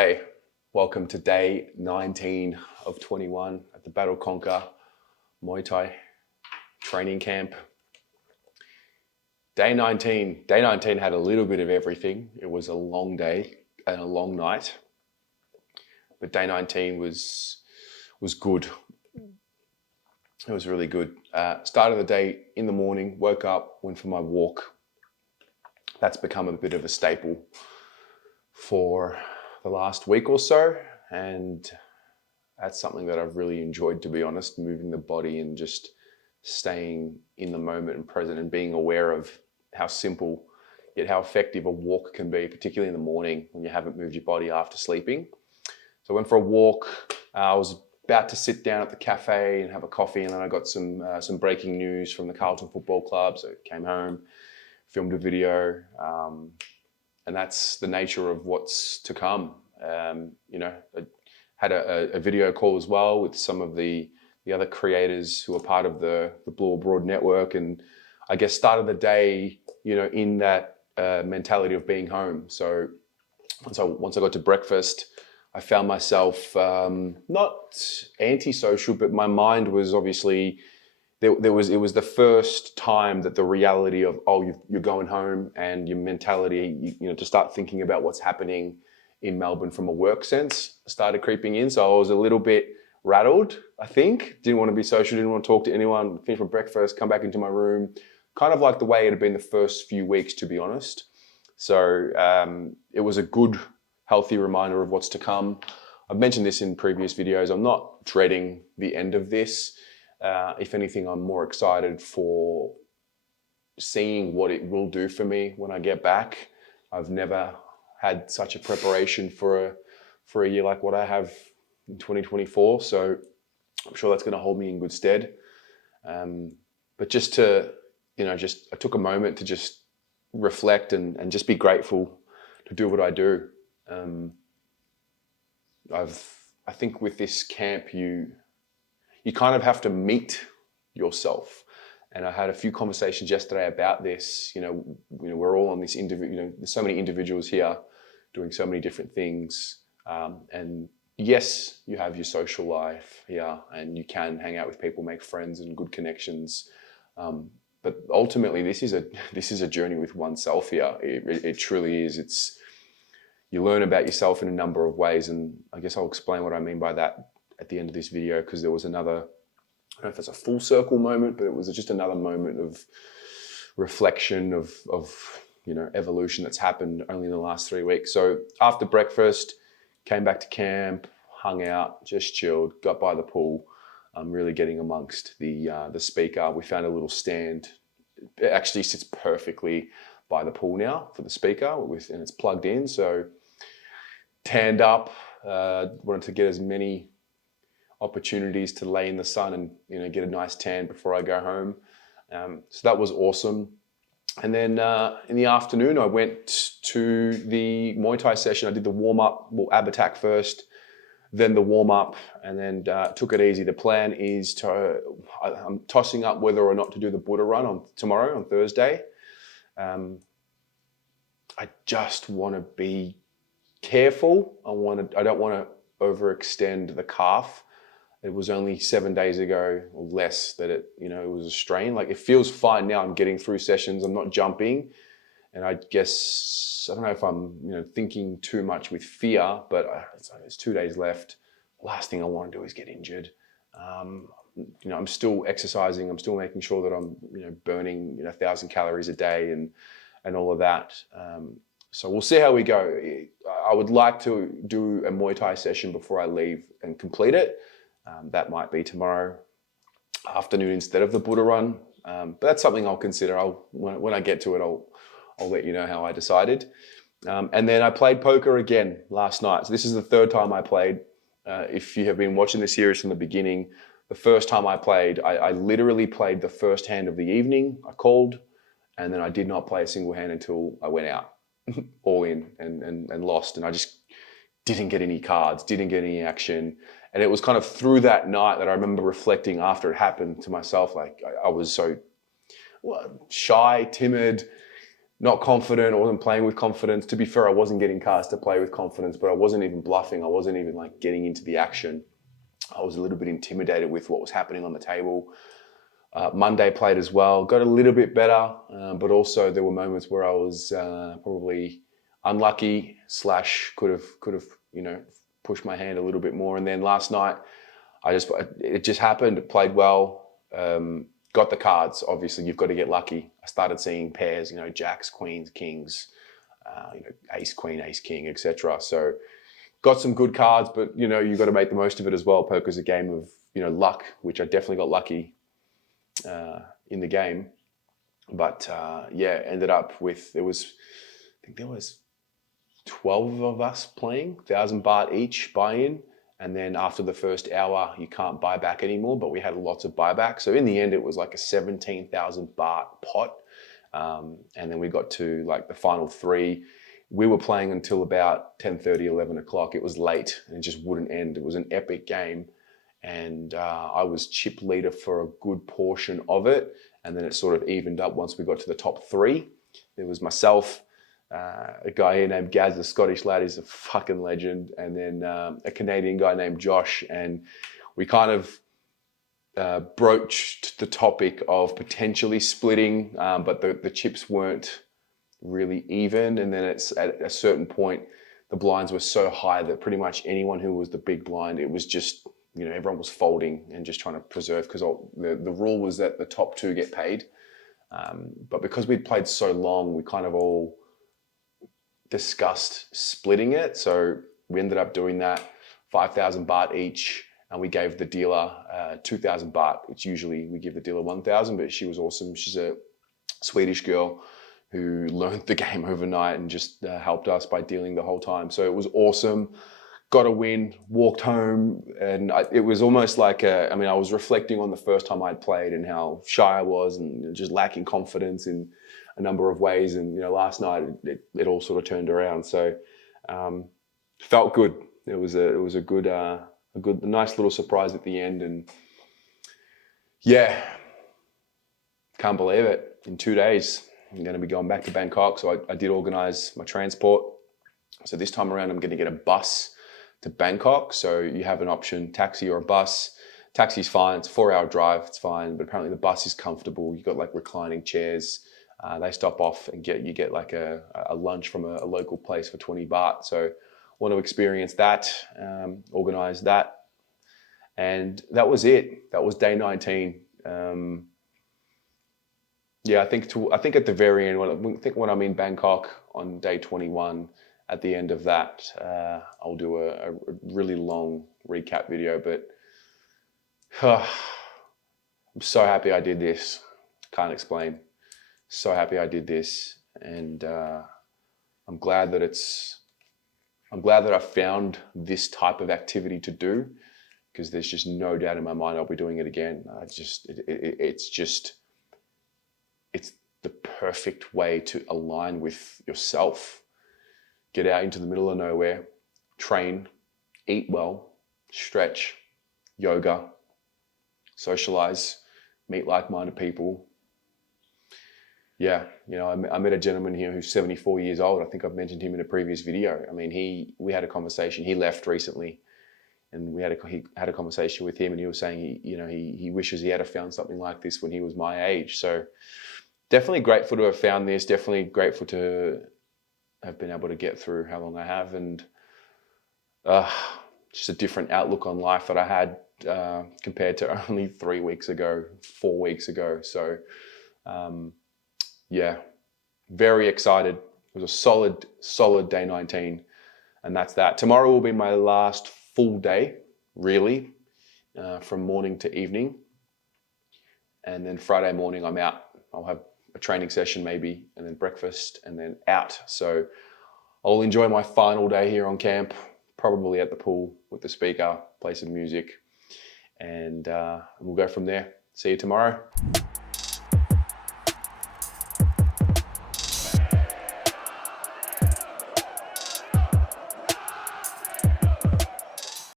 Hey, welcome to day 19 of 21 at the Battle Conquer Muay Thai training camp. Day 19 had a little bit of everything. It was a long day and a long night, but day 19 was good. It was really good. Started the day in the morning, woke up, went for my walk. That's become a bit of a staple for the last week or so, and that's something that I've really enjoyed, to be honest, moving the body and just staying in the moment and present and being aware of how simple yet how effective a walk can be, particularly in the morning when you haven't moved your body after sleeping. So I went for a walk. I was about to sit down at the cafe and have a coffee, and then I got some breaking news from the Carlton Football Club. So I came home, filmed a video, and that's the nature of what's to come. I had a video call as well with some of the other creators who are part of the Blue Abroad network, and I guess started the day, in that mentality of being home. So once I got to breakfast, I found myself not antisocial, but my mind was obviously it was the first time that the reality of you're going home and your mentality to start thinking about what's happening in Melbourne from a work sense started creeping in. So I was a little bit rattled, I think. Didn't want to be social, didn't want to talk to anyone, finish my breakfast, come back into my room, kind of like the way it had been the first few weeks, to be honest. So it was a good, healthy reminder of what's to come. I've mentioned this in previous videos. I'm not dreading the end of this. If anything, I'm more excited for seeing what it will do for me when I get back. I've never had such a preparation for a year like what I have in 2024. So I'm sure that's going to hold me in good stead. But just to, I took a moment to just reflect and just be grateful to do what I do. I think with this camp, you kind of have to meet yourself. And I had a few conversations yesterday about this. We're all on this there's so many individuals here doing so many different things. And yes, you have your social life here and you can hang out with people, make friends and good connections. But ultimately this is a journey with oneself here. It truly is. You learn about yourself in a number of ways. And I guess I'll explain what I mean by that at the end of this video, because there was another, I don't know if it's a full circle moment, but it was just another moment of reflection of evolution that's happened only in the last 3 weeks. So after breakfast, came back to camp, hung out, just chilled, got by the pool. I'm really getting amongst the speaker. We found a little stand. It actually sits perfectly by the pool now for the speaker, and it's plugged in. So tanned up, wanted to get as many opportunities to lay in the sun and get a nice tan before I go home. So that was awesome. And then in the afternoon, I went to the Muay Thai session. I did the warm-up, ab attack first, then the warm-up, and then took it easy. The plan is I'm tossing up whether or not to do the Buddha run tomorrow, on Thursday. I just want to be careful. I don't want to overextend the calf. It was only 7 days ago or less that it was a strain. Like, it feels fine now. I'm getting through sessions. I'm not jumping. And I guess, I don't know if I'm, thinking too much with fear, but it's 2 days left. Last thing I want to do is get injured. I'm still exercising. I'm still making sure that I'm, burning, 1,000 calories a day and all of that. So we'll see how we go. I would like to do a Muay Thai session before I leave and complete it. That might be tomorrow afternoon instead of the Buddha run. But that's something I'll consider. When I get to it, I'll let you know how I decided. And then I played poker again last night. So this is the third time I played. If you have been watching the series from the beginning, the first time I played, I literally played the first hand of the evening. I called, and then I did not play a single hand until I went out, all in, and lost. And I just didn't get any cards, didn't get any action. And it was kind of through that night that I remember reflecting after it happened to myself, like I was so shy, timid, not confident. I wasn't playing with confidence. To be fair, I wasn't getting cast to play with confidence, but I wasn't even bluffing. I wasn't even like getting into the action. I was a little bit intimidated with what was happening on the table. Monday played as well, got a little bit better, but also there were moments where I was probably unlucky / could have pushed my hand a little bit more. And then last night, it just happened. It played well. Got the cards. Obviously, you've got to get lucky. I started seeing pairs, jacks, queens, kings, ace, queen, ace, king, etc. So got some good cards, but you've got to make the most of it as well. Poker's a game of luck, which I definitely got lucky in the game. But ended up with I think there was 12 of us playing, 1,000 baht each buy-in. And then after the first hour, you can't buy back anymore, but we had lots of buyback. So in the end, it was like a 17,000 baht pot. And then we got to like the final 3. We were playing until about 10:30, 11 o'clock. It was late and it just wouldn't end. It was an epic game. And I was chip leader for a good portion of it. And then it sort of evened up once we got to the top 3. There was myself, a guy here named Gaz, a Scottish lad, he's a fucking legend, and then a Canadian guy named Josh, and we kind of broached the topic of potentially splitting, but the chips weren't really even, and then it's at a certain point the blinds were so high that pretty much anyone who was the big blind, it was just everyone was folding and just trying to preserve, because the rule was that the top 2 get paid, but because we'd played so long, we kind of all discussed splitting it. So we ended up doing that, 5,000 baht each, and we gave the dealer 2,000 baht. It's usually we give the dealer 1,000, but she was awesome. She's a Swedish girl who learned the game overnight and just helped us by dealing the whole time. So it was awesome. Got a win, walked home, and it was almost like I was reflecting on the first time I'd played and how shy I was and just lacking confidence in a number of ways. And last night it all sort of turned around. So felt good. It was a good, nice little surprise at the end. And yeah, can't believe it. In 2 days, I'm going to be going back to Bangkok. So I did organize my transport. So this time around, I'm going to get a bus to Bangkok. So you have an option, taxi or a bus. Taxi's fine. It's a 4-hour drive. It's fine. But apparently the bus is comfortable. You've got like reclining chairs. They stop off and you get like a lunch from a local place for 20 baht. So want to experience that, organize that. And that was it. That was day 19. I think at the very end, when I'm in Bangkok on day 21, at the end of that, I'll do a really long recap video. But I'm so happy I did this. Can't explain. So happy I did this, and I'm glad that I found this type of activity to do, because there's just no doubt in my mind I'll be doing it again. It's the perfect way to align with yourself. Get out into the middle of nowhere, train, eat well, stretch, yoga, socialize, meet like-minded people. Yeah, I met a gentleman here who's 74 years old. I think I've mentioned him in a previous video. I mean, we had a conversation. He left recently, and he had a conversation with him, and he was saying he wishes he had found something like this when he was my age. So definitely grateful to have found this. Definitely grateful to have been able to get through how long I have, and just a different outlook on life that I had compared to only 3 weeks ago, 4 weeks ago. So. Yeah, very excited. It was a solid day 19, and that's that. Tomorrow will be my last full day, really, from morning to evening. And then Friday morning I'm out. I'll have a training session maybe, and then breakfast, and then out. So I'll enjoy my final day here on camp, probably at the pool with the speaker, play some music, and we'll go from there. See you tomorrow.